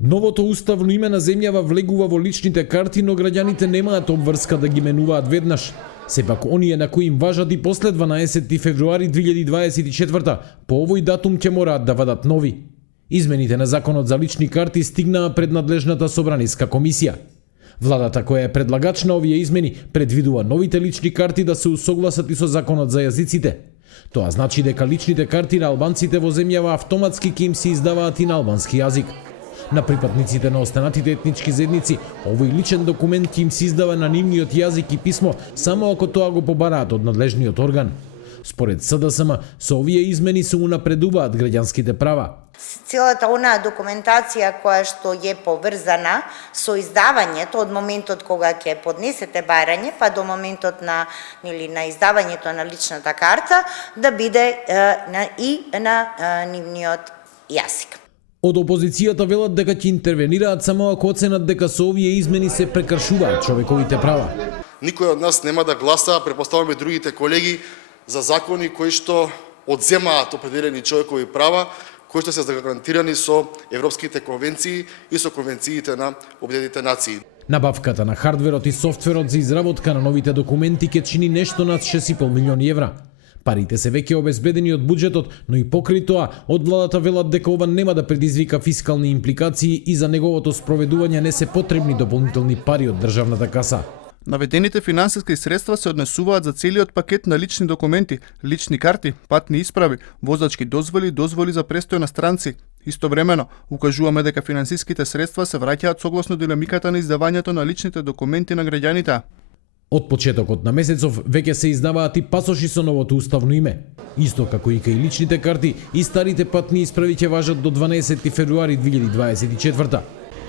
Новото уставно име на земјава влегува во личните карти, но граѓаните немаат обврска да ги менуваат веднаш. Сепак оние на кои им важат и после 12 февруари 2024, по овој датум ќе мораат да вадат нови. Измените на законот за лични карти стигнаа пред надлежната собраниска комисија. Владата, која е предлагач на овие измени, предвидува новите лични карти да се усогласат и со законот за јазиците. Тоа значи дека личните карти на албанците во земјава автоматски ќе им се издаваат и на албански јазик. На припадниците на останатите етнички заедници, овој личен документ ќе им се издава на нивниот јазик и писмо само ако тоа го побараат од надлежниот орган. Според СДСМ, со овие измени се унапредуваат граѓанските права. Целата онаа документација која што е поврзана со издавањето од моментот кога ќе поднесете барање па до моментот на издавањето на личната карта да биде на нивниот јазик. Од опозицијата велат дека ќе интервенираат само ако оценат дека со овие измени се прекршуваат човековите права. Никој од нас нема да гласа, претпоставуваме другите колеги, за закони кои што одземаат определени човекови права, кои што се загарантирани со европските конвенции и со конвенциите на Обединетите нации. Набавката на хардверот и софтверот за изработка на новите документи ќе чини нешто над 6,5 милиони евра. Парите се веќе обезбедени од буџетот, но и покрај тоа, од владата велат дека ова нема да предизвика фискални импликации и за неговото спроведување не се потребни дополнителни пари од државната каса. Наведените финансиски средства се однесуваат за целиот пакет на лични документи, лични карти, патни исправи, возачки дозволи, дозволи за престој на странци. Истовремено, укажуваме дека финансиските средства се враќаат согласно динамиката на издавањето на личните документи на граѓаните. Од почетокот на месецов веќе се издаваат и пасоши со новото уставно име. Исто како и кај личните карти, и старите патни исправи ќе важат до 12 февруари 2024.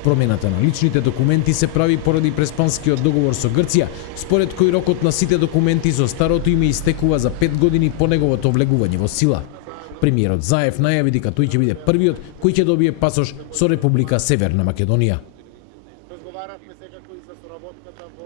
Промената на личните документи се прави поради преспанскиот договор со Грција, според кој рокот на сите документи со старото име истекува за 5 години по неговото влегување во сила. Премиерот Заев најави дека тој ќе биде првиот кој ќе добие пасош со Република Северна Македонија.